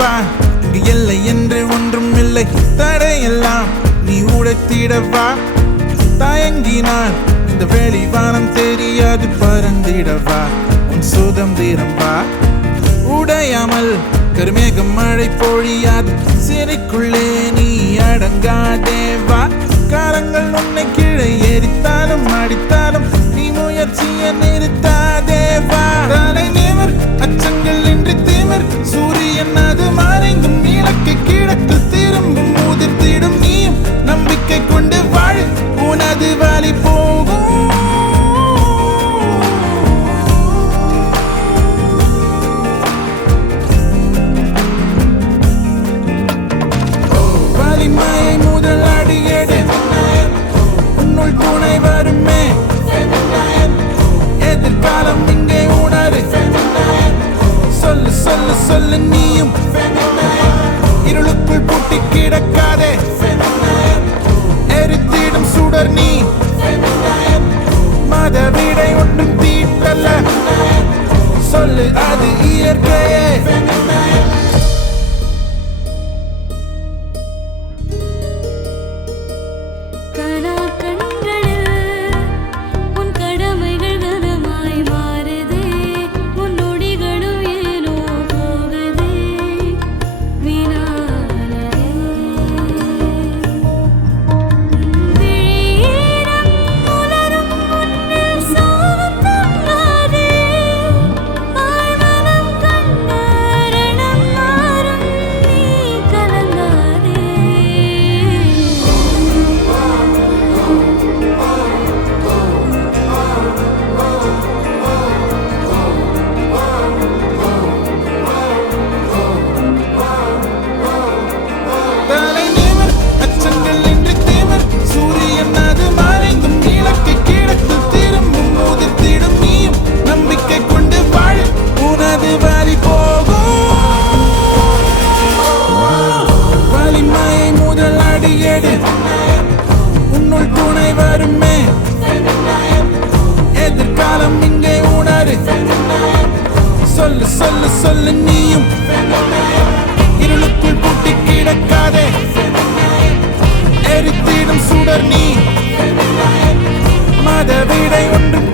வா இங்கு எல்லை என்று ஒன்றும் இல்லை தடையெல்லாம் நீ உடைத்திடவா தயங்கினான் இந்த வெளிவானம் தெரியாது பறந்திடவா உன் சுதந்திரம் வா உடையாமல் கருமேகம் மழை பொழியாது சிறைக்குள்ளே நீ அடங்காதேவா காரங்கள் உன்னை கீழே எரித்தாலும் அடித்தாலும் நீ முயற்சிய நிறுத்தாதேவா தலை நிமிர் அச்சங்கள் இன்றி திமிர் சூரியன் அது மறைந்தும் இலக்கை கிழக்கு திரும்பும் உதிர்த்திடும் நீயும் நம்பிக்கை கொண்டு வாழ உனது வழி போகும் வலிமையை முதல் அடியேடு உன்னுள் துணை வருமே எதிர்காலம் இங்கே உணரு சொல்லு சொல்லு சொல்லு நீயும் இருளுக்குள் பூட்டி கிடக்காதே எரித்திடும் சுடர் நீ மத விடை ஒன்றும் தீட்டல்ல சொல்லு அது இயற்கையே உன்னுள் துணை வருமே எதிர்காலம் இங்கே உணரு சொல்லு சொல்லு சொல்லு நீயும் இருளுக்குள் பூட்டி கிடக்காதே எரித்திடும் சுடர் நீ மத விடை ஒன்றும்